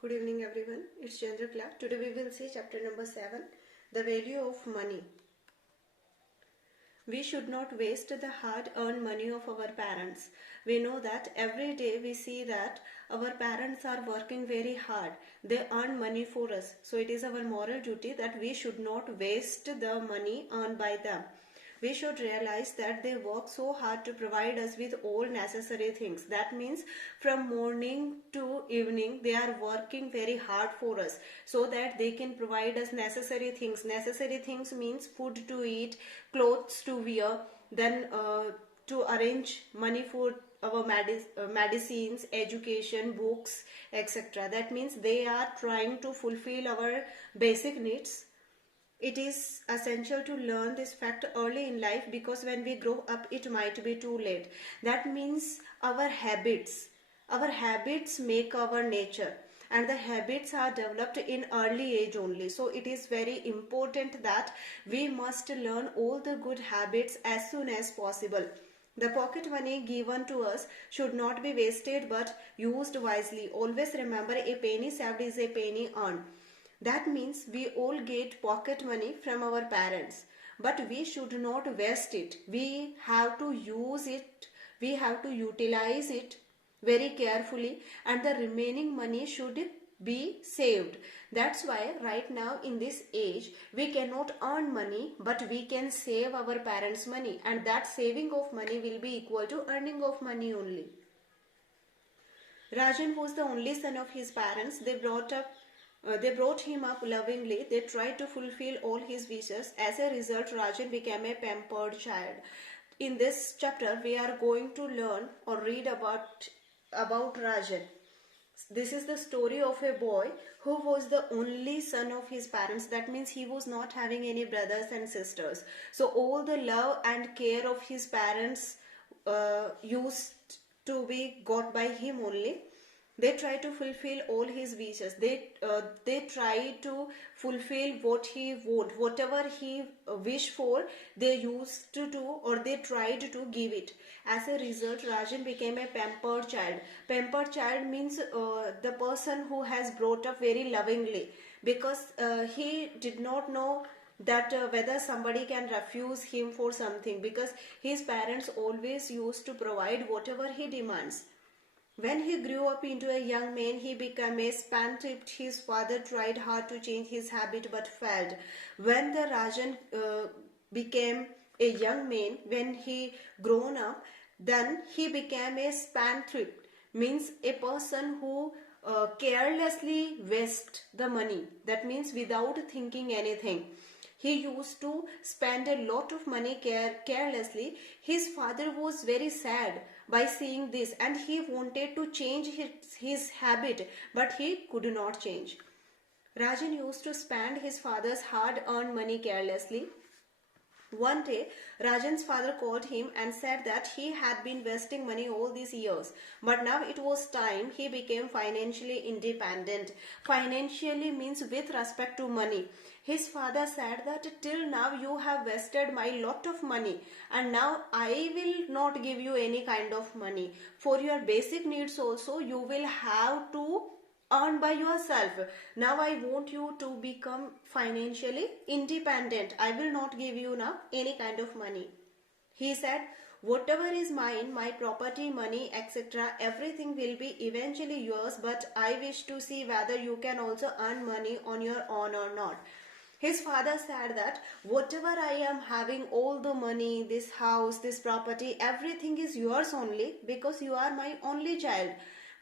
Good evening everyone, it's Chandrakala. Today we will see chapter number 7, the value of money. We should not waste the hard-earned money of our parents. We know that every day we see that our parents are working very hard. They earn money for us. So it is our moral duty that we should not waste the money earned by them. We should realize that they work so hard to provide us with all necessary things. That means from morning to evening they are working very hard for us so that they can provide us necessary things. Necessary things means food to eat, clothes to wear, then to arrange money for our medicines, education, books, etc. That means they are trying to fulfill our basic needs. It is essential to learn this fact early in life because when we grow up it might be too late. That means our habits make our nature, and the habits are developed in early age only. So it is very important that we must learn all the good habits as soon as possible. The pocket money given to us should not be wasted but used wisely. Always remember, a penny saved is a penny earned. That means we all get pocket money from our parents, but we should not waste it. We have to use it, we have to utilize it very carefully, and the remaining money should be saved. That's why right now in this age we cannot earn money, but we can save our parents' money, and that saving of money will be equal to earning of money only. Rajan was the only son of his parents. They brought him up lovingly. They tried to fulfill all his wishes. As a result, Rajan became a pampered child. In this chapter, we are going to learn or read about Rajan. This is the story of a boy who was the only son of his parents. That means he was not having any brothers and sisters. So all the love and care of his parents used to be got by him only. They try to fulfill all his wishes. They try to fulfill what he want, whatever he wish for. They used to do, or they tried to give it. As a result, Rajan became a pampered child. Pampered child means the person who has brought up very lovingly, because he did not know that whether somebody can refuse him for something, because his parents always used to provide whatever he demands. When he grew up into a young man, he became a spendthrift. His father tried hard to change his habit but failed. When the Rajan became a young man, when he grown up, then he became a spendthrift, means a person who carelessly waste the money. That means without thinking anything. He used to spend a lot of money carelessly. His father was very sad by seeing this, and he wanted to change his habit, but he could not change. Rajan used to spend his father's hard-earned money carelessly. One day, Rajan's father called him and said that he had been wasting money all these years, but now it was time he became financially independent. Financially means with respect to money. His father said that till now you have wasted my lot of money, and now I will not give you any kind of money. For your basic needs also you will have to earn by yourself. Now I want you to become financially independent. I will not give you now any kind of money. He said, whatever is mine, my property, money, etc., everything will be eventually yours, but I wish to see whether you can also earn money on your own or not. His father said that whatever I am having, all the money, this house, this property, everything is yours only because you are my only child.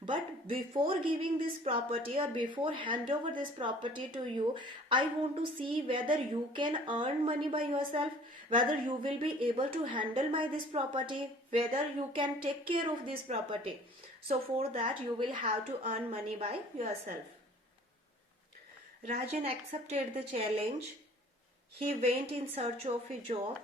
But before giving this property or before hand over this property to you, I want to see whether you can earn money by yourself, whether you will be able to handle this property, whether you can take care of this property. So for that you will have to earn money by yourself. Rajan accepted the challenge. He went in search of a job.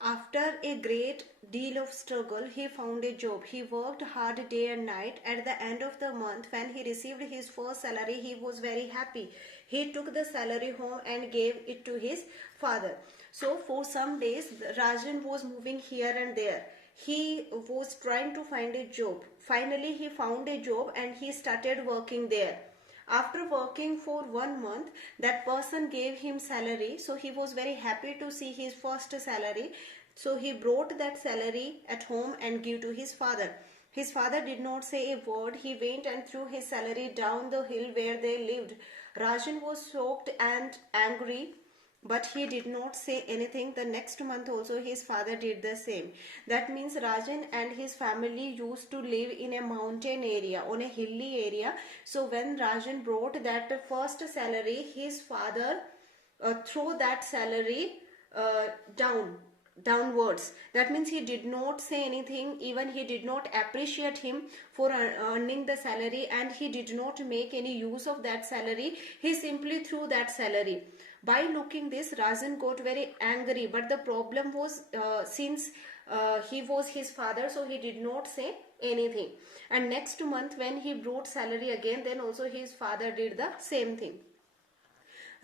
After a great deal of struggle, he found a job. He worked hard day and night. At the end of the month, when he received his first salary, he was very happy. He took the salary home and gave it to his father. So for some days, Rajan was moving here and there. He was trying to find a job. Finally, he found a job and he started working there. After working for 1 month, that person gave him salary. So he was very happy to see his first salary. So he brought that salary at home and gave to his father. His father did not say a word. He went and threw his salary down the hill where they lived. Rajan was shocked and angry, but he did not say anything. The next month also his father did the same. That means Rajan and his family used to live in a mountain area, on a hilly area. So when Rajan brought that first salary, his father threw that salary downwards. That means he did not say anything, even he did not appreciate him for earning the salary, and he did not make any use of that salary. He simply threw that salary. By looking this, Rajan got very angry, but the problem was since he was his father, so he did not say anything. And next month when he brought salary again, then also his father did the same thing.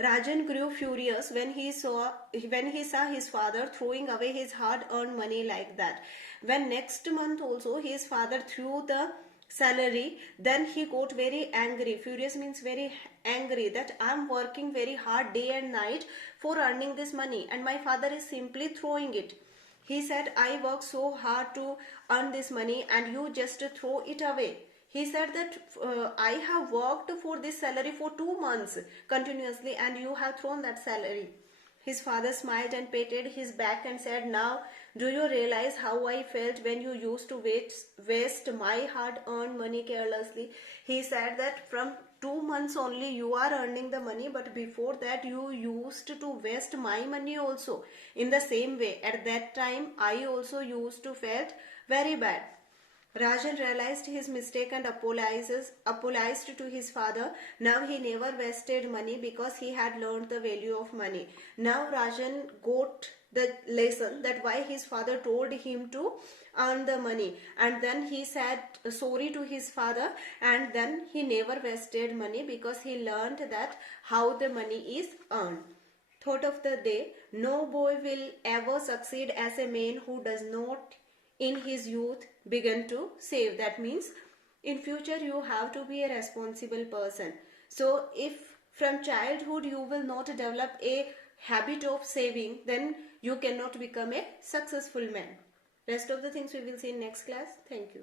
Rajan grew furious when he saw his father throwing away his hard-earned money like that. When next month also his father threw the salary, then he got very angry. Furious means very angry, that I am working very hard day and night for earning this money and my father is simply throwing it. He said, I work so hard to earn this money and you just throw it away. He said that I have worked for this salary for 2 months continuously and you have thrown that salary. His father smiled and patted his back and said, now do you realize how I felt when you used to waste my hard-earned money carelessly? He said that from 2 months only you are earning the money, but before that you used to waste my money also. In the same way, at that time I also used to felt very bad. Rajan realized his mistake and apologized to his father. Now he never wasted money because he had learned the value of money. Now Rajan got the lesson that why his father told him to earn the money, and then he said sorry to his father, and then he never wasted money because he learned that how the money is earned. Thought of the day: no boy will ever succeed as a man who does not in his youth begin to save. That means in future you have to be a responsible person. So if from childhood you will not develop a habit of saving, then you cannot become a successful man. Rest of the things we will see in next class. Thank you.